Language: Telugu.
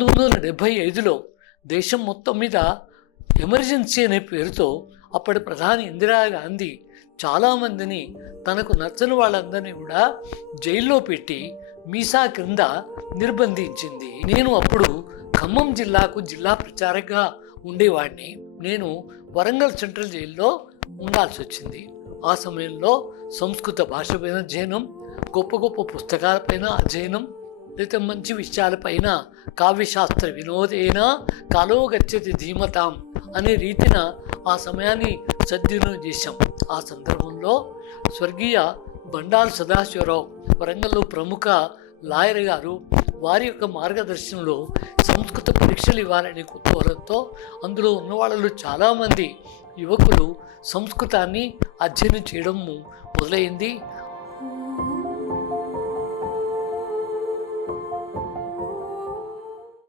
1975లో దేశం మొత్తం మీద ఎమర్జెన్సీ అనే పేరుతో అప్పటి ప్రధాని ఇందిరాగాంధీ చాలామందిని తనకు నచ్చని వాళ్ళందరినీ కూడా జైల్లో పెట్టి మీసా క్రింద నిర్బంధించింది. నేను అప్పుడు ఖమ్మం జిల్లాకు జిల్లా ప్రచారంగా ఉండేవాడిని. నేను వరంగల్ సెంట్రల్ జైల్లో ఉండాల్సి వచ్చింది. ఆ సమయంలో సంస్కృత భాష పైన అధ్యయనం, గొప్ప గొప్ప పుస్తకాలపైన అధ్యయనం, లేదా మంచి విషయాలపైన కావ్యశాస్త్ర వినోదేన కాలో గచ్చతి ధీమతాం అనే రీతిన ఆ సమయాన్ని సద్వినియోగం చేశాం. ఆ సందర్భంలో స్వర్గీయ బండాల సదాశివరావు వరంగల్లో ప్రముఖ లాయర్ గారు, వారి యొక్క మార్గదర్శనంలో సంస్కృత పరీక్షలు ఇవ్వాలని కుతూహలంతో అందులో ఉన్న వాళ్ళలో చాలామంది యువకులు సంస్కృతాన్ని అధ్యయనం చేయడం మొదలైంది.